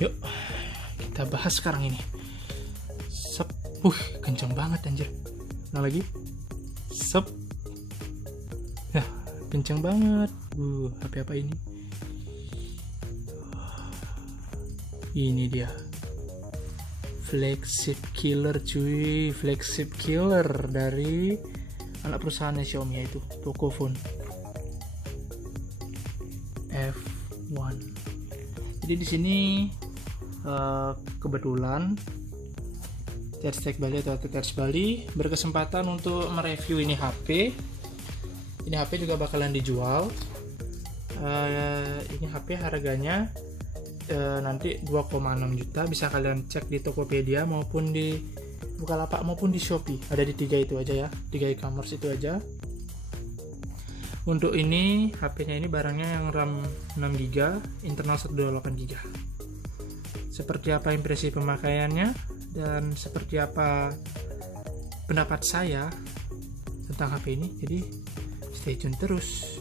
Yuk, kita bahas sekarang ini. Sep, kenceng banget anjir. Nah lagi, sep, ya kenceng banget. HP apa ini? Ini dia, flagship killer cuy, flagship killer dari anak perusahaannya Xiaomi, yaitu Pocophone F1. Jadi di sini kebetulan Terstech Bali atau Terstech Bali berkesempatan untuk mereview ini HP. Ini HP juga bakalan dijual. Ini HP harganya nanti 2,6 juta. Bisa kalian cek di Tokopedia maupun di Bukalapak maupun di Shopee. Ada di 3 itu aja ya, 3 e-commerce itu aja. Untuk ini HP-nya ini barangnya yang RAM 6GB, internal 128GB. Seperti apa impresi pemakaiannya dan seperti apa pendapat saya tentang HP ini, jadi stay tune terus.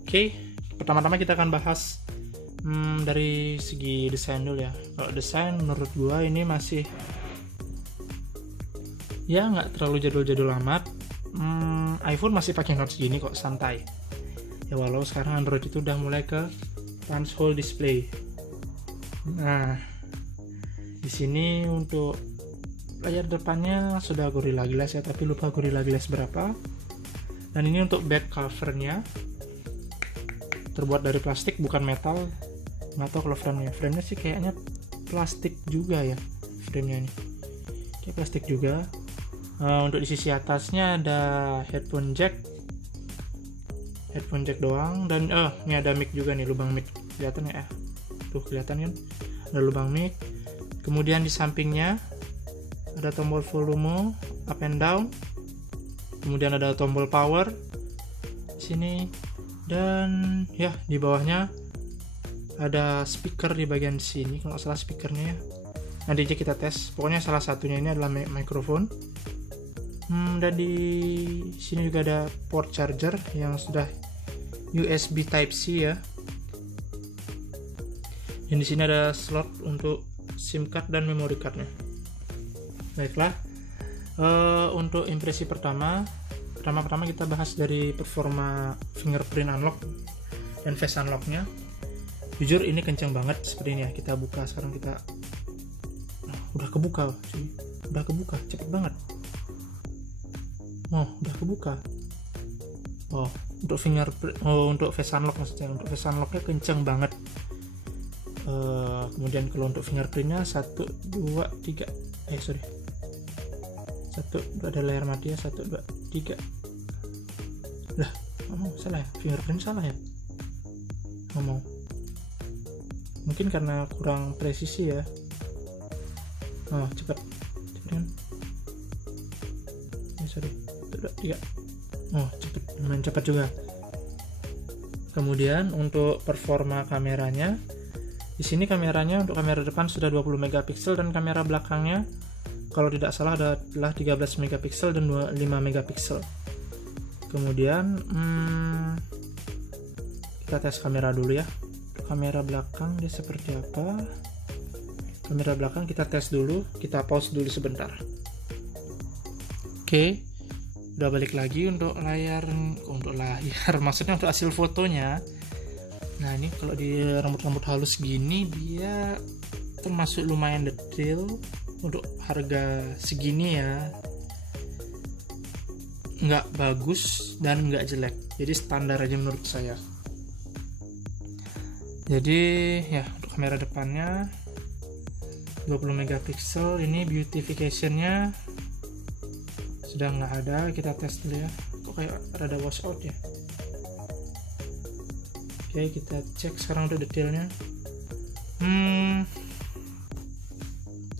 Oke, pertama-tama kita akan bahas dari segi desain dulu ya. Kalau desain menurut gua ini masih ya nggak terlalu jadul-jadul amat. iPhone masih pakai notes gini kok, santai ya, walau sekarang Android itu udah mulai ke punch hole display. Nah, di sini untuk layar depannya sudah Gorilla Glass ya, tapi lupa Gorilla Glass berapa. Dan ini untuk back covernya terbuat dari plastik bukan metal. Nggak tahu kalau framenya sih kayaknya plastik juga ya, framenya ini kayak plastik juga. Untuk di sisi atasnya ada headphone jack doang, dan ini ada mic juga nih, lubang mic kelihatan ya, tuh kelihatan kan, ada lubang mic. Kemudian di sampingnya ada tombol volume up and down, kemudian ada tombol power di sini, dan ya di bawahnya ada speaker di bagian sini kalau nggak salah speakernya ya. Nanti aja kita tes, pokoknya salah satunya ini adalah mikrofon. Dan di sini juga ada port charger yang sudah USB Type C ya. Dan di sini ada slot untuk SIM card dan memory cardnya. Baiklah, untuk impresi pertama kita bahas dari performa fingerprint unlock dan face unlocknya. Jujur ini kencang banget seperti ini ya. Kita buka sekarang, kita udah kebuka cuy, udah kebuka cepet banget. Udah kebuka. Untuk fingerprint, untuk face unlock maksudnya, untuk face unlocknya kenceng banget. Kemudian kalau untuk fingerprintnya 1, 2, 3, ada layar mati ya, 1, 2, 3. Lah, salah ya, fingerprint salah ya. Mungkin karena kurang presisi ya. Cepet kan? Ya, 3. Lumayan cepat juga. Kemudian untuk performa kameranya, di sini kameranya untuk kamera depan sudah 20 megapiksel dan kamera belakangnya kalau tidak salah adalah 13 megapiksel dan 5 megapiksel. Kemudian kita tes kamera dulu ya. Kamera belakang dia seperti apa? Kamera belakang kita tes dulu, kita pause dulu sebentar. Oke. Udah balik lagi untuk layar, maksudnya untuk hasil fotonya. Nah ini kalau di rambut halus gini dia termasuk lumayan detail untuk harga segini ya. Nggak bagus dan nggak jelek, jadi standar aja menurut saya. Jadi ya untuk kamera depannya 20 megapiksel, ini beautification-nya sudah nggak ada. Kita tes dulu ya, kok kayak rada wash out ya. Oke, kita cek sekarang untuk detailnya.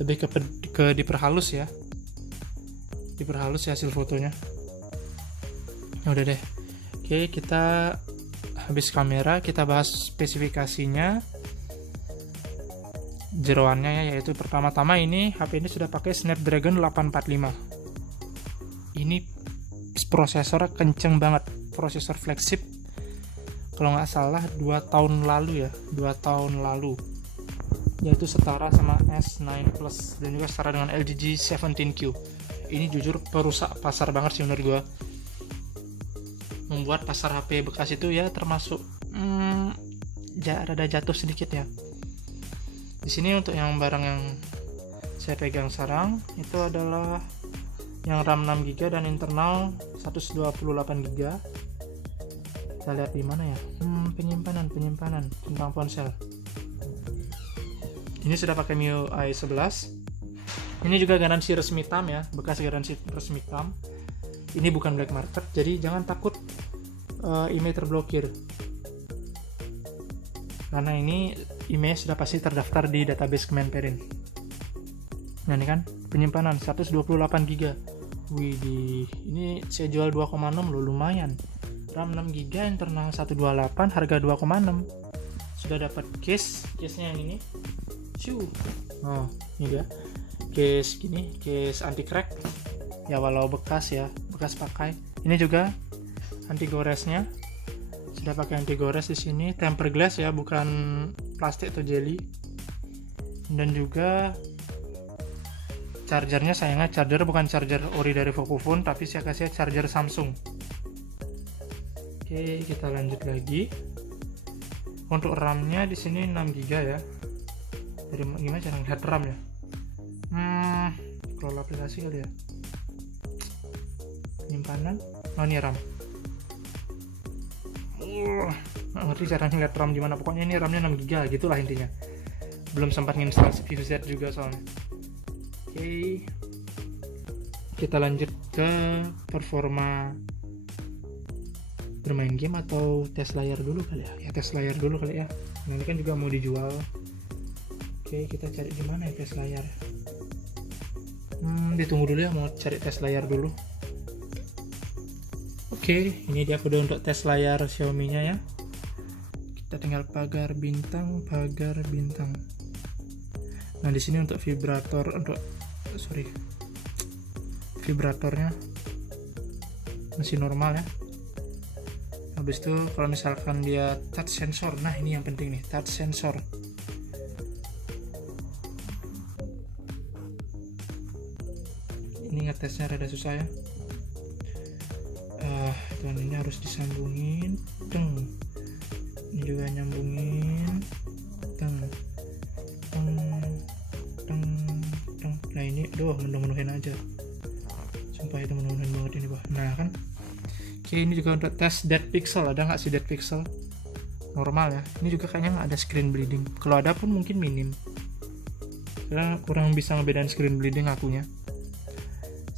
Lebih ke diperhalus ya, hasil fotonya. Udah deh. Oke, kita habis kamera, kita bahas spesifikasinya, jeroannya ya, yaitu pertama-tama ini HP ini sudah pakai Snapdragon 845. Ini prosesor kenceng banget, prosesor flagship. Kalau nggak salah 2 tahun lalu yaitu setara sama S9 Plus dan juga setara dengan LG G17Q. Ini jujur perusak pasar banget sih menurut gua. Membuat pasar HP bekas itu ya termasuk rada jatuh sedikit ya. Di sini untuk yang barang yang saya pegang sekarang itu adalah yang RAM 6GB dan internal 128GB. Kita lihat di mana ya? Penyimpanan tentang ponsel. Ini sudah pakai MIUI 11. Ini juga garansi resmi TAM ya, bekas garansi resmi TAM. Ini bukan black market, jadi jangan takut email terblokir. Karena ini email sudah pasti terdaftar di database Kemenperin. Nah ini kan penyimpanan 128GB. Widih, ini saya jual 2,6 loh, lumayan. RAM 6GB, internal 128, harga 2,6. Sudah dapat case-nya yang ini. Oh, ini dia. Case gini, case anti crack. Ya walau bekas ya, bekas pakai. Ini juga anti goresnya. Sudah pakai anti gores di sini, tempered glass ya, bukan plastik atau jelly. Dan juga chargernya, sayangnya charger bukan charger ori dari Focufone, tapi saya kasih charger Samsung. Oke, kita lanjut lagi. Untuk RAM-nya di sini 6GB ya. Jadi gimana cara ngelihat RAM ya? Scroll aplikasi kali ya. Penyimpanan. Oh ini RAM. Nggak ngerti cara ngeliat RAM gimana. Pokoknya ini RAM-nya 6GB, gitulah intinya. Belum sempat nginstal VZ juga soalnya. Oke, kita lanjut ke performa bermain game atau tes layar dulu kali ya. Tes layar dulu kali ya. Nah, ini kan juga mau dijual. Oke, kita cari di mana ya tes layar. Ditunggu dulu ya, mau cari tes layar dulu. Oke, ini dia kode untuk tes layar Xiaomi-nya ya. Kita tinggal pagar bintang. Nah, di sini untuk vibratornya masih normal ya. Habis itu kalau misalkan dia touch sensor, nah ini yang penting nih, touch sensor. Ini ngetesnya rada susah ya. Dan ini harus disambungin, ini juga nyambungin, Nah ini, menuhin aja. Sumpah itu menuhin banget ini, bah. Nah kan. Oke, ini juga untuk tes dead pixel. Ada nggak sih dead pixel? Normal ya. Ini juga kayaknya nggak ada screen bleeding. Kalau ada pun mungkin minim. Karena kurang bisa ngebedain screen bleeding akunya.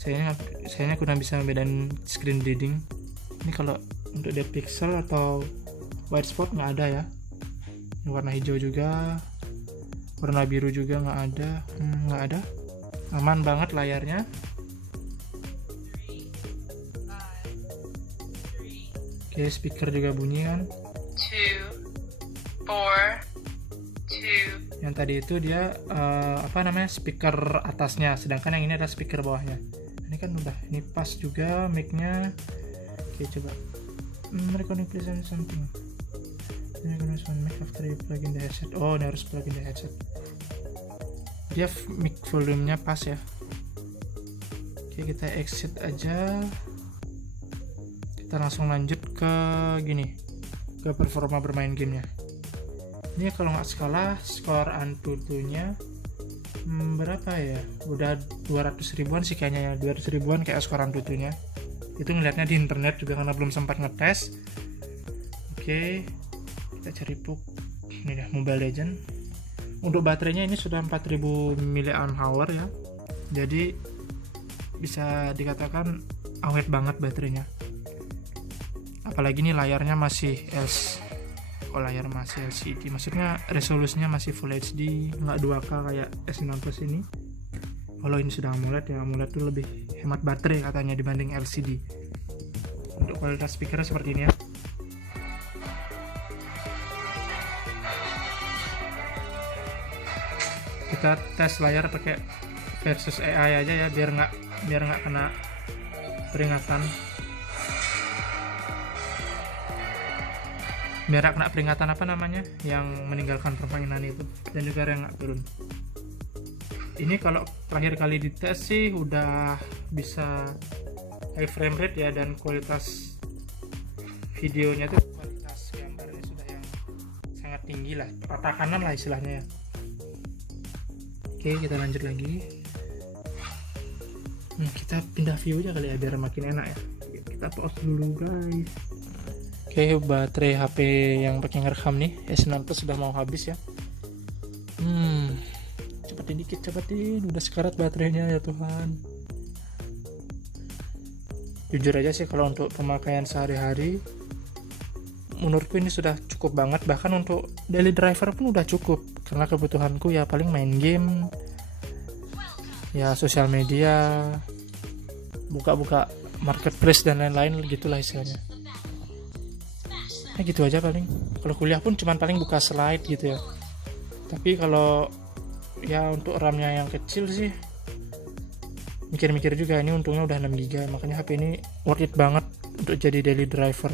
Sayangnya kurang bisa ngebedain screen bleeding. Ini kalau untuk dead pixel atau white spot nggak ada ya. Ini warna hijau juga. Warna biru juga nggak ada. Aman banget layarnya. Oke, speaker juga bunyi kan. 2, 4, 2. Yang tadi itu dia speaker atasnya, sedangkan yang ini adalah speaker bawahnya. Ini kan udah, ini pas juga mic-nya. Oke, coba. Recording please and something. Ini kan sound mic after you plug in the headset. Oh, ini harus plug in the headset. Dia mic volume-nya pas ya. Oke, kita exit aja. Kita langsung lanjut ke performa bermain gamenya. Ini kalau nggak salah skor Antutu-nya berapa ya? Udah 200 ribuan sih kayaknya ya, 200 ribuan kayak skor Antutu-nya. Itu ngelihatnya di internet juga karena belum sempat ngetes. Oke, kita cari ini dah, Mobile Legend. Untuk baterainya ini sudah 4000 mAh ya. Jadi bisa dikatakan awet banget baterainya. Apalagi ini layarnya masih layar masih LCD, maksudnya resolusinya masih Full HD, nggak 2K kayak S9 Plus ini. Kalau ini sudah AMOLED ya, AMOLED itu lebih hemat baterai katanya dibanding LCD. Untuk kualitas speakernya seperti ini ya. Kita tes layar pakai versus AI aja ya, biar nggak kena peringatan. biar kena peringatan apa namanya yang meninggalkan permainan itu, dan juga rank nggak turun. Ini kalau terakhir kali dites sih udah bisa high frame rate ya, dan kualitas videonya tuh, kualitas gambarnya sudah yang sangat tinggi lah, rata kanan lah istilahnya ya. Oke, kita lanjut lagi. Kita pindah view aja kali ya biar makin enak ya. Kita pause dulu guys. Oke, baterai HP yang pakai ngerekam nih S9 Plus sudah mau habis ya. Cepetin dikit, cepetin, udah sekarat baterainya ya Tuhan. Jujur aja sih kalau untuk pemakaian sehari-hari menurutku ini sudah cukup banget, bahkan untuk daily driver pun udah cukup, karena kebutuhanku ya paling main game ya, sosial media, buka-buka marketplace dan lain-lain gitulah istilahnya. Gitu aja paling. Kalau kuliah pun cuman paling buka slide gitu ya. Tapi kalau ya untuk RAM-nya yang kecil sih mikir-mikir juga, ini untungnya udah 6 GB, makanya HP ini worth it banget untuk jadi daily driver.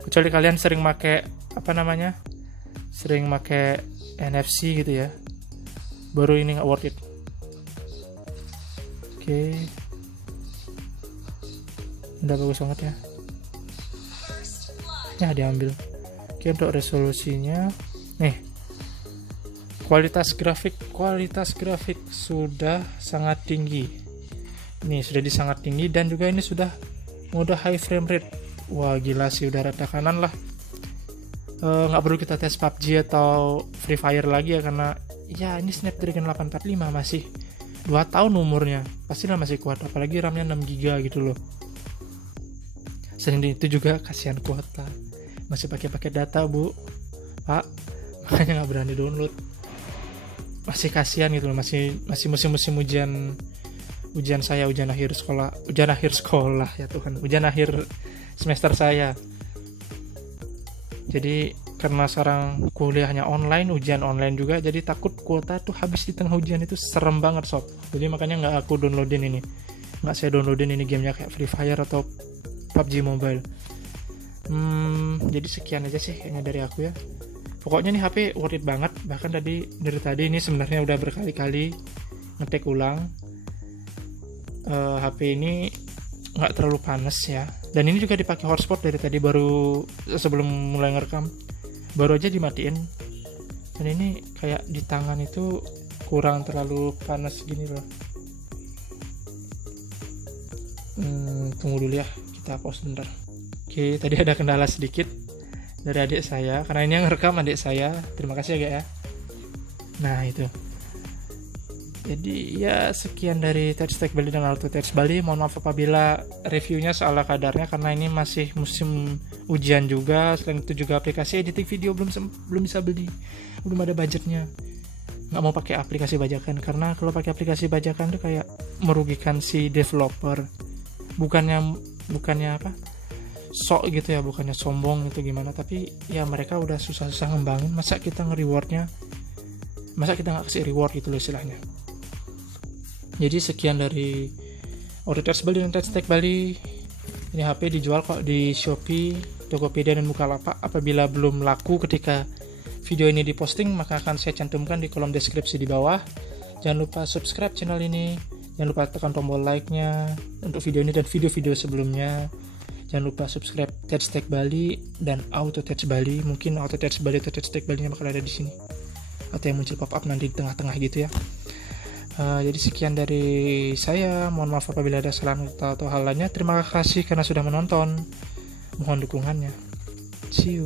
Kecuali kalian sering make sering make NFC gitu ya, baru ini nggak worth it. Oke, udah bagus banget ya diambil. Oke, untuk resolusinya nih, kualitas grafik sudah sangat tinggi. Ini sudah sangat tinggi, dan juga ini sudah mode high frame rate. Wah gila sih, udah rata kanan lah. Nggak perlu kita tes PUBG atau Free Fire lagi ya, karena ya ini Snapdragon 845 masih 2 tahun umurnya, pastilah masih kuat, apalagi RAM-nya 6 GB gitu loh. Selain itu juga kasihan kuota, masih pakai data bu, pak, makanya nggak berani download. Masih kasihan gitu loh, masih musim ujian saya, ujian akhir sekolah ya Tuhan, ujian akhir semester saya. Jadi karena sekarang kuliahnya online, ujian online juga, jadi takut kuota tuh habis di tengah ujian, itu serem banget sob. Jadi makanya nggak aku downloadin ini, nggak saya downloadin ini gamenya kayak Free Fire atau PUBG Mobile. Jadi sekian aja sih kayaknya dari aku ya. Pokoknya nih HP worth it banget. Bahkan dari tadi ini sebenarnya udah berkali-kali ngetek ulang. HP ini nggak terlalu panas ya. Dan ini juga dipakai hotspot dari tadi, baru sebelum mulai ngerekam, baru aja dimatiin. Dan ini kayak di tangan itu kurang terlalu panas gini loh. Tunggu dulu ya, kita pause bentar. Oke, tadi ada kendala sedikit dari adik saya, karena ini yang ngerekam adik saya. Terima kasih ya, Gak ya. Nah itu. Jadi ya sekian dari Touch Tech Bali dan Auto Touch Bali. Mohon maaf apabila reviewnya salah kadarnya, karena ini masih musim ujian juga. Selain itu juga aplikasi editing video belum bisa beli, belum ada budgetnya. Nggak mau pakai aplikasi bajakan, karena kalau pakai aplikasi bajakan tuh kayak merugikan si developer. Bukannya apa, sok gitu ya, bukannya sombong itu gimana, tapi ya mereka udah susah-susah ngembangin, masa kita nggak kasih reward gitu loh istilahnya. Jadi sekian dari Auto Touch Bali dan Touch Tech Bali. Ini HP dijual kok di Shopee, Tokopedia dan Bukalapak. Apabila belum laku ketika video ini diposting, maka akan saya cantumkan di kolom deskripsi di bawah. Jangan lupa subscribe channel ini, jangan lupa tekan tombol like-nya untuk video ini dan video-video sebelumnya. Jangan lupa subscribe Touch Tech Bali dan Auto Touch Bali. Mungkin Auto Touch Bali atau Touch Tech Bali-nya bakal ada di sini, atau yang muncul pop up nanti di tengah-tengah gitu ya. Jadi sekian dari saya. Mohon maaf apabila ada salah kata atau hal lainnya. Terima kasih karena sudah menonton. Mohon dukungannya. See you.